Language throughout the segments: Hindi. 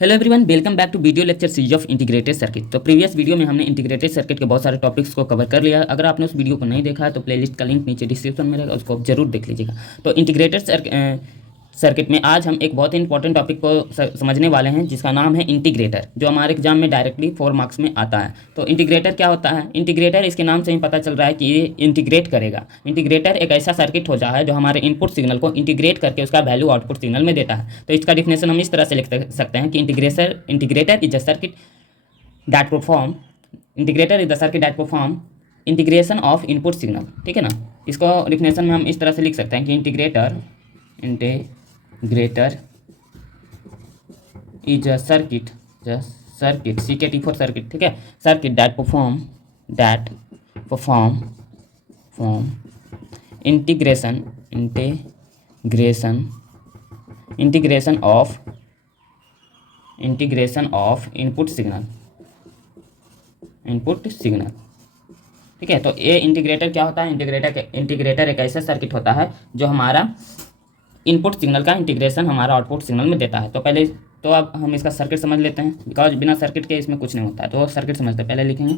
Hello everyone, welcome back to video lecture series of integrated circuit. तो प्रीवियस वीडियो में हमने इंटीग्रेटेड सर्किट के बहुत सारे टॉपिक्स को कवर कर लिया है। अगर आपने उस वीडियो को नहीं देखा है तो प्लेलिस्ट का लिंक नीचे डिस्क्रिप्शन में रहेगा, उसको जरूर देख लीजिएगा। तो इंटीग्रेटेड सर्किट में आज हम एक बहुत ही इंपॉर्टेंट टॉपिक को समझने वाले हैं, जिसका नाम है इंटीग्रेटर, जो हमारे एग्जाम में डायरेक्टली 4 मार्क्स में आता है। तो इंटीग्रेटर क्या होता है? इंटीग्रेटर, इसके नाम से ही पता चल रहा है कि ये इंटीग्रेट करेगा। इंटीग्रेटर एक ऐसा सर्किट होता है जो हमारे इनपुट सिग्नल को इंटीग्रेट करके उसका वैल्यू आउटपुट सिग्नल में देता है। तो इसका डिफिनेशन हम इस तरह से लिख सकते हैं कि integrator is the circuit that perform integration of input signal. ठीक है ना? इसको डिफिनेशन में हम इस तरह से लिख सकते हैं कि integrator is a circuit CKT for circuit. ठीक है, circuit that perform integration of input signal. ठीक है, तो ये इंटीग्रेटर क्या होता है? इंटीग्रेटर एक ऐसा सर्किट होता है जो हमारा इनपुट सिग्नल का इंटीग्रेशन हमारा आउटपुट सिग्नल में देता है। तो अब हम इसका सर्किट समझ लेते हैं, बिकॉज बिना सर्किट के इसमें कुछ नहीं होता है। तो सर्किट समझते हैं। पहले लिखेंगे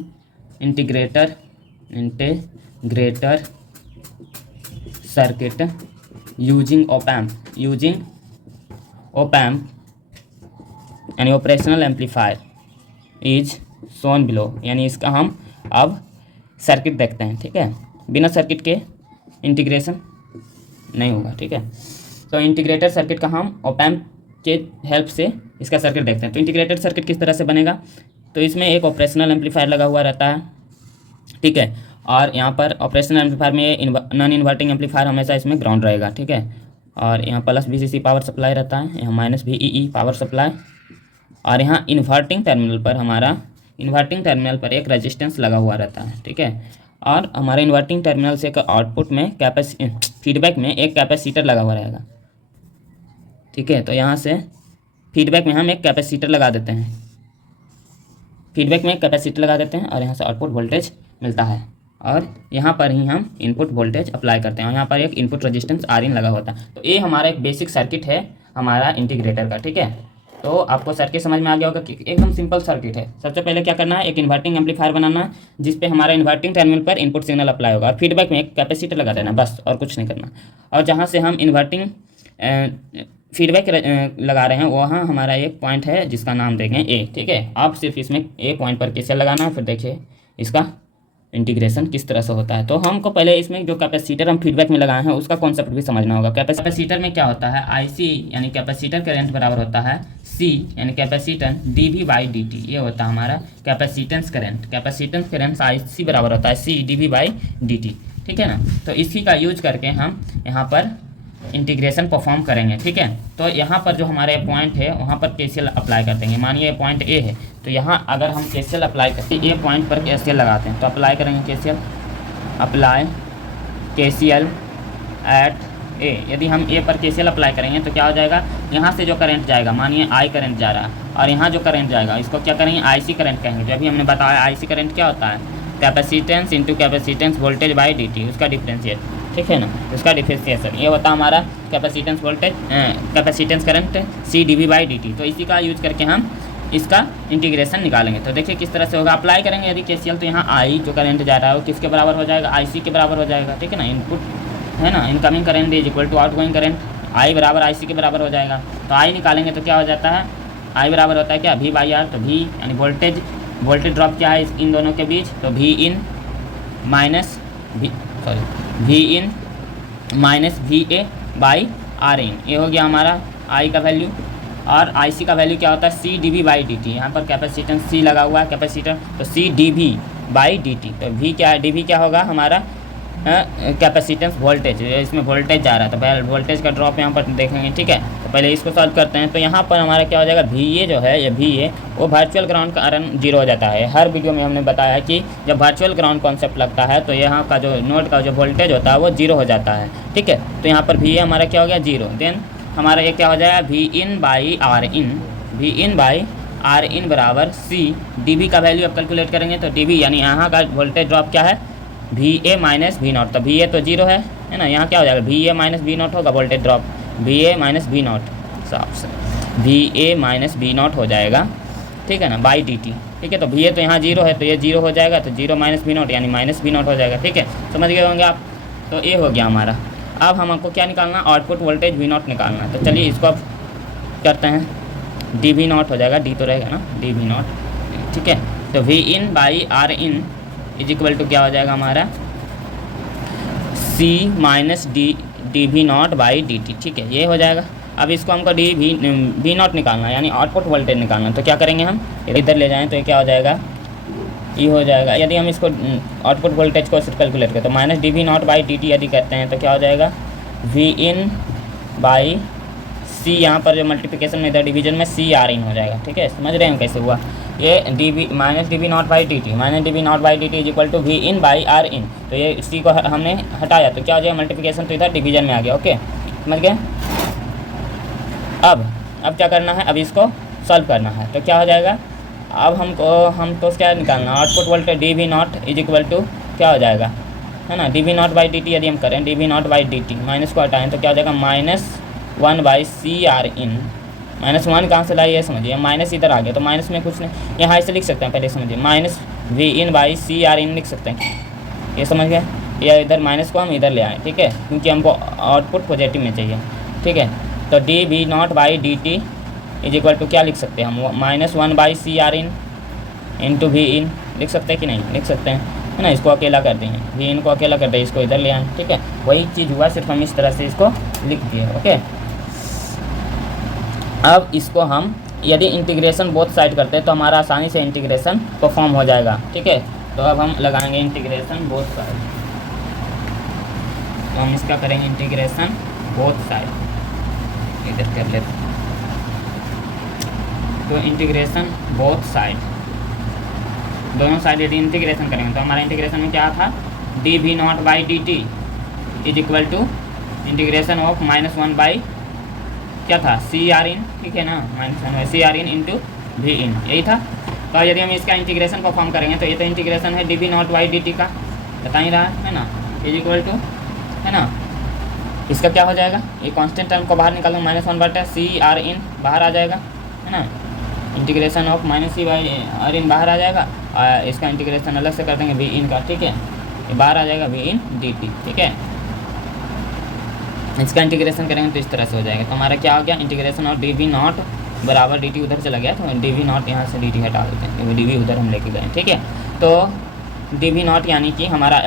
integrator circuit using op amp यानी operational amplifier is shown below. यानी इसका हम अब सर्किट देखते हैं। ठीक है, बिना सर्किट के इंटीग्रेशन नहीं होगा। ठीक है, तो इंटीग्रेटेड सर्किट का हम ऑप एम्प के हेल्प से इसका सर्किट देखते हैं। तो इंटीग्रेटेड सर्किट किस तरह से बनेगा? तो इसमें एक ऑपरेशनल एम्पलीफायर लगा हुआ रहता है। ठीक है, और यहाँ पर ऑपरेशनल एम्पलीफायर में नॉन इन्वर्टिंग एम्पलीफायर हमेशा इसमें ग्राउंड रहेगा। ठीक है, और यहाँ प्लस VCC पावर सप्लाई रहता है, यहाँ माइनस VEE पावर सप्लाई, और यहाँ इन्वर्टिंग टर्मिनल पर एक रेजिस्टेंस लगा हुआ रहता है। ठीक है, और हमारे इन्वर्टिंग टर्मिनल से आउटपुट में फीडबैक में एक कैपेसिटर लगा हुआ रहेगा। ठीक है, तो यहाँ से फीडबैक में हम एक कैपेसिटर लगा देते हैं। और यहाँ से आउटपुट वोल्टेज मिलता है, और यहाँ पर ही हम इनपुट वोल्टेज अप्लाई करते हैं, और यहाँ पर एक इनपुट रेजिस्टेंस Rin लगा होता है। तो ये हमारा एक बेसिक सर्किट है हमारा इंटीग्रेटर का। ठीक है, तो आपको सर्किट समझ में आ गया होगा कि एकदम सिंपल सर्किट है। सबसे पहले क्या करना है, एक इन्वर्टिंग एम्पलीफायर बनाना है जिस पे हमारा इन्वर्टिंग टर्मिनल पर इनपुट सिग्नल अप्लाई होगा, और फीडबैक में एक कैपेसिटर लगा देना, बस, और कुछ नहीं करना। और जहाँ से हम इन्वर्टिंग फीडबैक लगा रहे हैं वहाँ हमारा एक पॉइंट है जिसका नाम देंगे ए। ठीक है, आप सिर्फ इसमें ए पॉइंट पर KCL लगाना है, फिर देखिए इसका इंटीग्रेशन किस तरह से होता है। तो हमको पहले इसमें जो कैपेसिटर हम फीडबैक में लगाए हैं उसका कॉन्सेप्ट भी समझना होगा। कैपेसिटर में क्या होता है? IC यानी कैपेसिटर करंट बराबर होता है C यानी कैपेसिटेंस dV/dt। ये होता है हमारा कैपेसिटेंस करंट IC बराबर होता है C dV/dt। ठीक है ना? तो इसी का यूज करके हम यहाँ पर इंटीग्रेशन परफॉर्म करेंगे। ठीक है, तो यहाँ पर जो हमारे पॉइंट है वहाँ पर KCL अप्लाई कर देंगे। मानिए पॉइंट ए है, तो यहाँ अगर हम KCL अप्लाई करते हैं, ये पॉइंट पर KCL लगाते हैं, तो अप्लाई करेंगे KCL एट ए। यदि हम ए पर KCL अप्लाई करेंगे तो क्या हो जाएगा? यहाँ से जो करंट जाएगा, मानिए I करंट जा रहा है, और यहाँ जो करंट जाएगा इसको क्या करेंगे? IC करंट कहेंगे। जो अभी हमने बताया IC करंट क्या होता है? Capacitance into capacitance voltage by dt, उसका डिफरेंशिएट। ठीक है ना? उसका डिफरेंशिएशन ये होता है हमारा कैपेसिटेंस करंट C dV/dt। तो इसी का यूज करके हम इसका इंटीग्रेशन निकालेंगे। तो देखिए किस तरह से होगा। अप्लाई करेंगे यदि KCL, तो यहाँ I जो करंट जा रहा है वो किसके बराबर हो जाएगा? IC के बराबर हो जाएगा। ठीक है ना? इनपुट है ना, incoming current is equal to outgoing current, I बराबर IC के बराबर हो जाएगा। तो I निकालेंगे तो क्या हो जाता है? I बराबर होता है क्या? V/R। तो V यानी वोल्टेज ड्रॉप क्या है इन दोनों के बीच? तो V in माइनस VA/Rin। ये हो गया हमारा I का वैल्यू, और IC का वैल्यू क्या होता है? C dV/dt। यहाँ पर कैपेसिटेंस C लगा हुआ है कैपेसिटर, तो C dV/dt। तो V क्या है? dV क्या होगा हमारा? कैपेसिटेंस वोल्टेज, इसमें वोल्टेज जा रहा है, तो पहले वोल्टेज का ड्रॉप यहाँ पर देखेंगे। ठीक है, तो पहले इसको सॉल्व करते हैं। तो यहाँ पर हमारा क्या हो जाएगा? VA जो है, ये VA वो वर्चुअल ग्राउंड का कारण 0 हो जाता है। हर वीडियो में हमने बताया है कि जब वर्चुअल ग्राउंड कॉन्सेप्ट लगता है तो यहाँ का जो नोड का जो वोल्टेज होता है वो 0 हो जाता है। ठीक है, तो यहाँ पर VA हमारा क्या हो गया? 0। देन हमारा ये क्या हो जाएगा? Vin/Rin बराबर C dV का वैल्यू अब कैलकुलेट करेंगे। तो dV यानी यहाँ का वोल्टेज ड्रॉप क्या है? VA minus V0। तो VA तो 0 है ना? यहाँ क्या हो जाएगा? VA माइनस V0 होगा voltage drop, VA minus V0 साफ से V A minus V naught हो जाएगा, ठीक है ना, बाई डी टी। ठीक है, तो वी ए तो यहाँ जीरो है तो ये जीरो हो जाएगा, तो जीरो माइनस वी नॉट यानी माइनस वी नॉट हो जाएगा। ठीक है, समझ गए होंगे आप। तो ये हो गया हमारा। अब हमको क्या निकालना, आउटपुट वोल्टेज वी नॉट निकालना। तो चलिए इसको अब करते हैं, डी वी नॉट हो जाएगा, डी तो रहेगा ना, डी वी नॉट। ठीक है, तो V in by R in is equal to क्या हो जाएगा हमारा, C minus D V not by D T. ठीक है, ये हो जाएगा। अब इसको हमको डी वी नॉट निकालना है, यानी आउटपुट वोल्टेज निकालना। तो क्या करेंगे हम, इधर ले जाएँ तो ये क्या हो जाएगा, ये हो जाएगा। यदि हम इसको आउटपुट वोल्टेज को कैलकुलेट करें तो minus D V not by D T यदि कहते हैं तो क्या हो जाएगा, वी इन बाई सी, यहाँ पर जो मल्टीप्लिकेशन में इधर डिवीजन में सी आर इन हो जाएगा। ठीक है, समझ रहे हैं कैसे हुआ ये, d V minus D V not by D T, minus D V not by D T is equal to V in by R in. तो ये सी को हमने हटाया तो क्या हो जाएगा, मल्टीप्लिकेशन तो इधर डिवीजन में आ गया। ओके, समझ गए। अब क्या करना है, अब इसको सॉल्व करना है। तो क्या हो जाएगा, अब हमको क्या निकालना, output voltage D V not is equal to क्या हो जाएगा, है ना, D V not by D T यदि हम करें, D V not by D T, minus को हटाएं तो क्या हो जाएगा, minus 1 by C R in. Minus 1 कहाँ से लाइए, समझिए, माइनस इधर आ गया तो माइनस में कुछ नहीं, यहाँ ऐसे लिख सकते हैं, पहले समझिए, minus V in by C R in लिख सकते हैं, ये समझ गए। या इधर माइनस को हम इधर ले आएँ, ठीक है, क्योंकि हमको आउटपुट पॉजिटिव में चाहिए। ठीक है, तो D V not by D T is equal to क्या लिख सकते हैं हम, minus 1 by C R in into V in लिख सकते हैं कि नहीं, लिख सकते हैं, है ना। इसको अकेला कर देंगे, वी इन को अकेला कर दें, इसको इधर ले आए। ठीक है, वही चीज़ हुआ, सिर्फ हम इस तरह से इसको लिख दिए। ओके, अब इसको हम यदि इंटीग्रेशन बोथ साइड करते हैं तो हमारा आसानी से इंटीग्रेशन परफॉर्म हो जाएगा। ठीक है, तो अब हम लगाएंगे इंटीग्रेशन बोथ साइड। तो हम इसका करेंगे इंटीग्रेशन बोथ साइड, इधर कर लेते हैं। तो इंटीग्रेशन बोथ साइड, दोनों साइड यदि इंटीग्रेशन करेंगे तो हमारा इंटीग्रेशन में क्या था, D V not by D T is equal to integration of minus 1 by क्या था, सी आर इन। ठीक है ना, minus 1 by C R in into V in, यही था। तो यदि हम इसका इंटीग्रेशन परफॉर्म करेंगे तो ये तो इंटीग्रेशन है D V not by D T का, बता ही रहा है ना, इज इक्वल टू, है ना, इसका क्या हो जाएगा, ये कांस्टेंट टर्म को बाहर निकालूँ, माइनस 1 बटा सी आर इन बाहर आ जाएगा, है ना, integration of minus C by R in बाहर आ जाएगा, और इसका इंटीग्रेशन अलग से कर देंगे वी इन का। ठीक है, ये बाहर आ जाएगा वी इन डी टी। ठीक है, इसका इंटीग्रेशन करेंगे तो इस तरह से हो जाएगा। तो हमारा क्या हो गया, integration of D V not बराबर डी टी उधर चला गया, तो डी वी नॉट यहाँ से डी टी हटा देते हैं, डी वी उधर हम लेके गए। ठीक है, तो डी वी नॉट यानी कि हमारा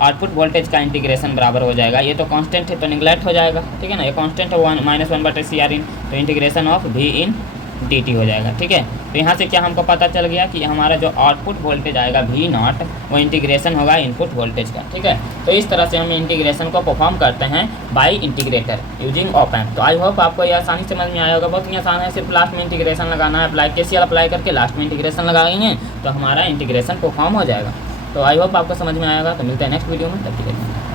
आउटपुट वोल्टेज का इंटीग्रेशन बराबर हो जाएगा, ये तो कांस्टेंट है तो निगलेक्ट हो जाएगा। ठीक है ना, ये कांस्टेंट है माइनस 1 बटे सी आर इन, तो integration of V in D T हो जाएगा। ठीक है, तो यहाँ से क्या हमको पता चल गया कि हमारा जो आउटपुट वोल्टेज आएगा वी नॉट, वो इंटीग्रेशन होगा इनपुट वोल्टेज का। ठीक है, तो इस तरह से हम इंटीग्रेशन को परफॉर्म करते हैं by integrator using op amp. तो आई होप आपको ये आसानी समझ में आया होगा, बहुत ही आसान है, सिर्फ लास्ट में इंटीग्रेशन लगाना है, अप्लाई केसीएल अप्लाई करके लास्ट में इंटीग्रेशन लगाएंगे तो हमारा इंटीग्रेशन परफॉर्म हो जाएगा। तो आई होप आपको समझ में आएगा। तो मिलते हैं नेक्स्ट वीडियो में, तब तक के लिए।